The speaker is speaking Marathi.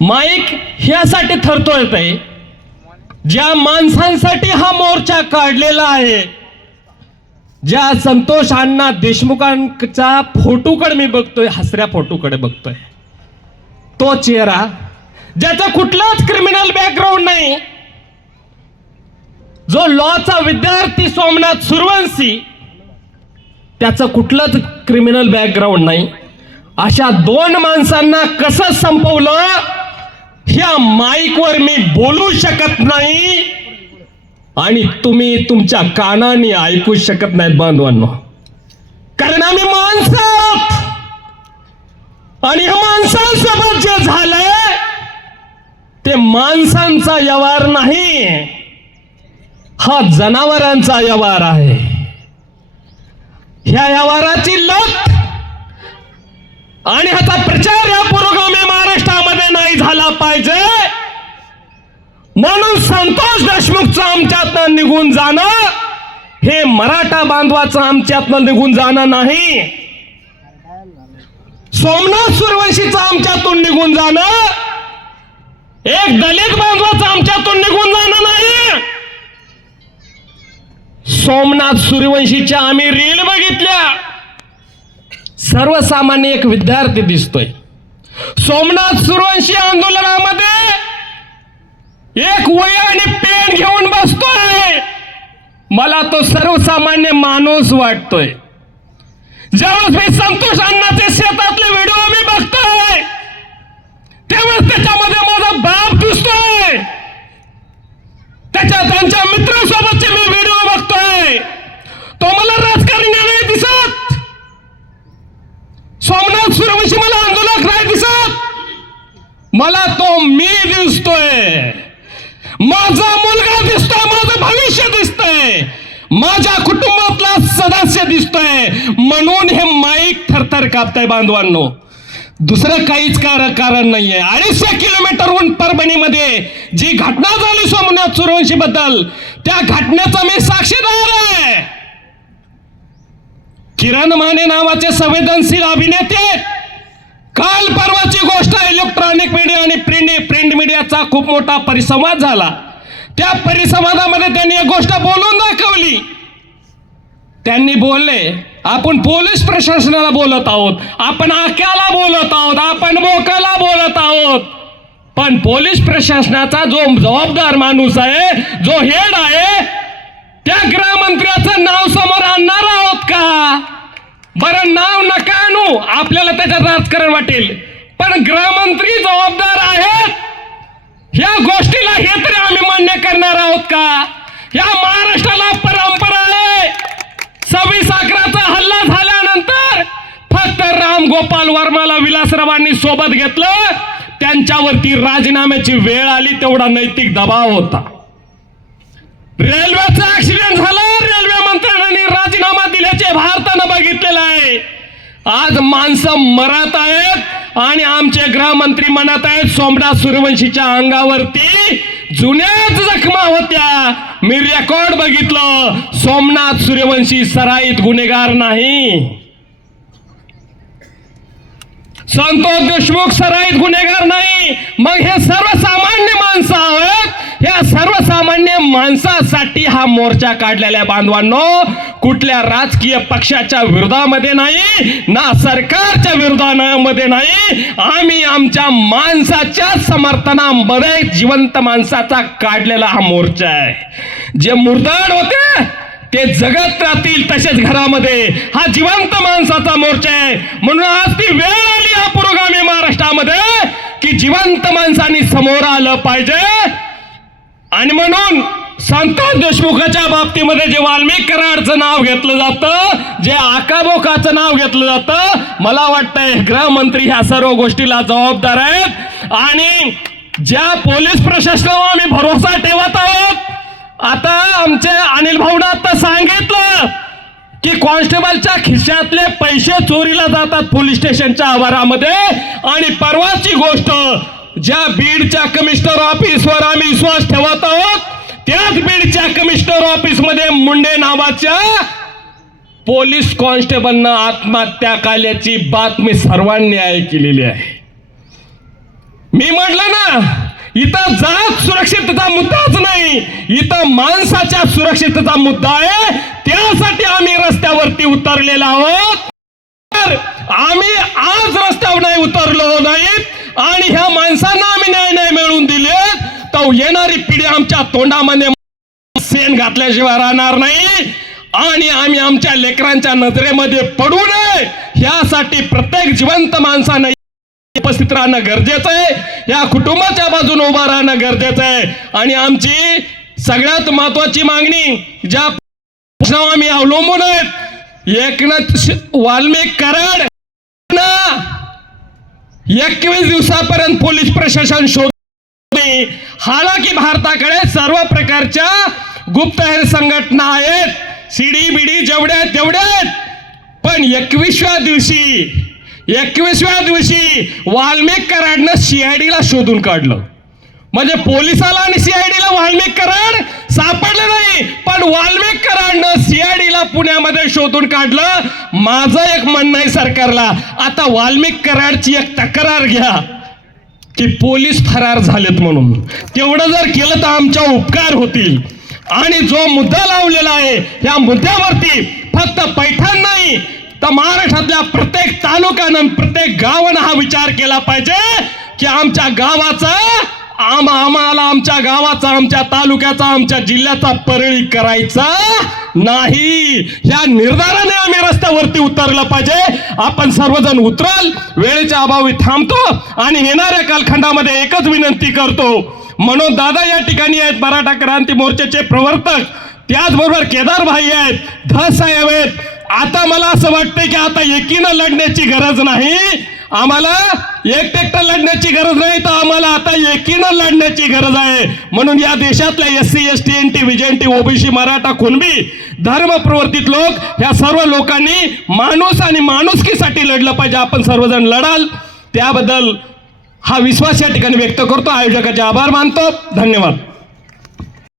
माईक ह्यासाठी ठरतोय ते. ज्या माणसांसाठी हा मोर्चा काढलेला आहे ज्या संतोष अण्णा देशमुखांचा फोटोकडे मी बघतोय हसऱ्या फोटोकडे बघतोय तो चेहरा ज्याचा कुठलाच क्रिमिनल बॅकग्राऊंड नाही जो लॉचा विद्यार्थी सोमनाथ सुरवंशी त्याचं कुठलंच क्रिमिनल बॅकग्राऊंड नाही. अशा दोन माणसांना कसं संपवलं? ह्या माईकवर मी बोलू शकत नाही आणि तुम्ही तुमच्या कानाने ऐकू शकत नाहीत बांधवांनो. कारण आम्ही माणसं आहोत. आणि ह्या माणसांसोबत जे झालंय ते माणसांचा व्यवहार नाही. हा जनावरांचा व्यवहार आहे. ह्या व्यवहाराची लत आणि ह्याचा प्रचार या पुरोगामी महाराष्ट्रामध्ये नाही झाला पाहिजे म्हणून संतोष देशमुखचं आमच्यातनं निघून जाणं हे मराठा बांधवाचं आमच्यातनं निघून जाणं नाही. सोमनाथ सूर्यवंशीचं आमच्यातून निघून जाणं एक दलित बांधवाचं आमच्यातून निघून जाणं नाही. सोमनाथ सूर्यवंशीच्या आम्ही रील बघितल्या. सर्वसामान्य एक विद्यार्थी दिसतोय. सोमनाथ सूर्यवंशी आंदोलनामध्ये एक वय आणि पेन घेऊन बसतोय. मला तो सर्वसामान्य माणूस वाटतोय. ज्यावेळेस मी संतोष अण्णाचे शेतातले व्हिडिओ मी बघतोय त्यावेळेस त्याच्यामध्ये माझा बाप दिसतोय. त्याच्या त्यांच्या मित्र मी व्हिडिओ बघतोय तो मला राजकारणी नाही दिसत सोमनाथ सूर्यवंशी मला आंदोलक नाही दिसत मला तो मी दिसतोय माझा मुलगा दिसतोय माझं भविष्य दिसतंय. माझ्या कुटुंबातला सदस्य दिसतोय. म्हणून हे माईक थरथर कापताय बांधवांनो. दुसरं काहीच कारण नाहीये. अडीचशे किलोमीटरहून परभणीमध्ये जी घटना झाली सोमनाथ सूर्यवंशी बद्दल त्या घटनेचा मी साक्षीदार आहे. किरण माने नावाचे संवेदनशील अभिनेते. काल परवाची गोष्ट इलेक्ट्रॉनिक मीडिया आणि प्रिंट प्रिंट मीडियाचा खूप मोठा परिसंवाद झाला. त्या परिसंवादामध्ये त्यांनी एक गोष्ट बोलून दाखवली. त्यांनी बोलले आपण पोलीस प्रशासनाला बोलत आहोत आपण आक्याला बोलत आहोत आपण मोकाला बोलत आहोत. पण पोलीस प्रशासनाचा जो जबाबदार माणूस आहे जो हेड आहे त्या गृहमंत्र्याचं नाव समोर आणणार आहोत का? बरं नाव नका आणू आपल्याला त्याच्यात राजकारण वाटेल. पण गृहमंत्री जबाबदार आहेत. ह्या गोष्टीला हे तरी मान्य करणार आहोत का? या महाराष्ट्राला परंपरा आहे. सव्वीस अकराचा हल्ला झाल्यानंतर फक्त राम गोपाल वर्माला विलासरावांनी सोबत घेतलं. त्यांच्यावरती राजीनाम्याची वेळ आली तेवढा नैतिक दबाव होता. रेल्वेचा ऍक्सिडेंट झाला. रेल्वे मंत्र्यांनी राजीनामा दिल्याचे भारतानं बघितलेलं आहे. आज माणसं मरत आहेत आणि आमचे गृहमंत्री म्हणत आहेत सोमनाथ सूर्यवंशीच्या अंगावरती जुन्याच जखमा होत्या. मी रेकॉर्ड बघितलं. सोमनाथ सूर्यवंशी सराईत गुन्हेगार नाही. संतोष देशमुख सराईत गुन्हेगार नाही. मग हे सर्वसामान्य माणसं आहेत? या सर्वसामान्य माणसासाठी हा मोर्चा काढलेल्या बांधवांनो. कुठल्या राजकीय पक्षाच्या विरोधामध्ये नाही ना सरकारच्या विरोधामध्ये नाही. आम्ही आमच्या माणसाच्या समर्थनामध्ये जिवंत माणसाचा काढलेला हा मोर्चा आहे. जे मुर्दाड होते ते जगत राहतील तसेच घरामध्ये. हा जिवंत माणसाचा मोर्चा आहे. म्हणून आज ती वेळ आली हा पुरोगामी महाराष्ट्रामध्ये की जिवंत माणसांनी समोर आलं पाहिजे. आणि म्हणून संतोष देशमुखाच्या बाबतीमध्ये जे वाल्मिकराडचं नाव घेतलं जातं जे आकाबोकाचं नाव घेतलं जातं मला वाटतंय गृहमंत्री ह्या सर्व गोष्टीला जबाबदार आहेत. आणि ज्या पोलीस प्रशासनावर आम्ही भरोसा ठेवत आहोत आता आमचे अनिल भाऊनं आता सांगितलं की कॉन्स्टेबलच्या खिशातले पैसे चोरीला जातात पोलीस स्टेशनच्या आवारामध्ये. आणि परवाची गोष्ट ज्या बीडच्या कमिशनर ऑफिसवर आम्ही विश्वास ठेवत आहोत त्याच बीडच्या कमिशनर ऑफिसमध्ये मुंडे नावाच्या पोलीस कॉन्स्टेबलनं आत्महत्या केल्याची बातमी सर्वांनी ऐकलेली आहे. मी म्हटलं ना इथं जात सुरक्षिततेचा मुद्दाच नाही इथं माणसाच्या सुरक्षिततेचा मुद्दा आहे त्यासाठी आम्ही रस्त्यावरती उतरलेलो आहोत. तर आम्ही आज रस्त्यावर नाही उतरलो नाहीत आणि ह्या माणसांना आम्ही न्याय नाही मिळवून दिले तर येणारी पिढी आमच्या तोंडामध्ये सेन घातल्याशिवाय राहणार नाही. आणि आम्ही आमच्या लेकरांच्या नजरेमध्ये पडू नये. ह्यासाठी प्रत्येक जिवंत माणसानं उपस्थित राहणं गरजेचं आहे. या कुटुंबाच्या बाजूने उभं राहणं गरजेचं आहे. आणि आमची सगळ्यात महत्वाची मागणी ज्या आम्ही अवलंबून आहेत एकनाथ वाल्मिक कराड एकवीस दिवसापर्यंत पोलीस प्रशासन शोधले हालाकी भारताकडे सर्व प्रकारच्या गुप्तहेर संघटना आहेत. सीडी बिडी जेवढ्या तेवढ्या आहेत. पण एकवीसव्या दिवशी एकवीसव्या दिवशी वाल्मिक कराडनं सीआयडीला शोधून काढलं. म्हणजे पोलिसाला आणि सीआयडीला वाल्मिक कराड सापडलं नाही पण वाल्मिक कराडनं सीआयडीला पुण्यामध्ये शोधून काढलं. माझं एक म्हणणं आहे सरकारला आता वाल्मिक कराडची एक तक्रार घ्या की पोलीस फरार झालेत म्हणून. तेवढं जर केलं तर आमच्या उपकार होतील. आणि जो मुद्दा लावलेला आहे या मुद्द्यावरती फक्त पैठण नाही तर महाराष्ट्रातल्या प्रत्येक तालुक्यानं प्रत्येक गावानं हा विचार केला पाहिजे की आमच्या गावाचा आम आम्हाला आमच्या गावाचा आमच्या तालुक्याचा आमच्या जिल्ह्याचा परळी करायचा नाही. या निर्धाराने आम्ही रस्त्यावरती उतरलं पाहिजे. आपण सर्वजण उतराल वेळेच्या अभावी थांबतो आणि येणाऱ्या कालखंडामध्ये एकच विनंती करतो. मनोज दादा या ठिकाणी आहेत मराठा क्रांती मोर्चाचे प्रवर्तक. त्याचबरोबर केदार भाई आहेत धस साहेब आहेत. आता मला असं वाटतंय की आता एकीनं लढण्याची गरज नाही. आम्हाला एकटेकटं लढण्याची गरज नाही तर आम्हाला आता एकीनं लढण्याची गरज आहे. म्हणून या देशातल्या S C S T N T Vijayan OBC Maratha Kunbi धर्मप्रवर्तित लोक ह्या सर्व लोकांनी माणूस आणि माणुसकीसाठी लढलं पाहिजे. आपण सर्वजण लढाल. त्याबद्दल हा विश्वास या ठिकाणी व्यक्त करतो. आयोजकाचे आभार मानतो. धन्यवाद.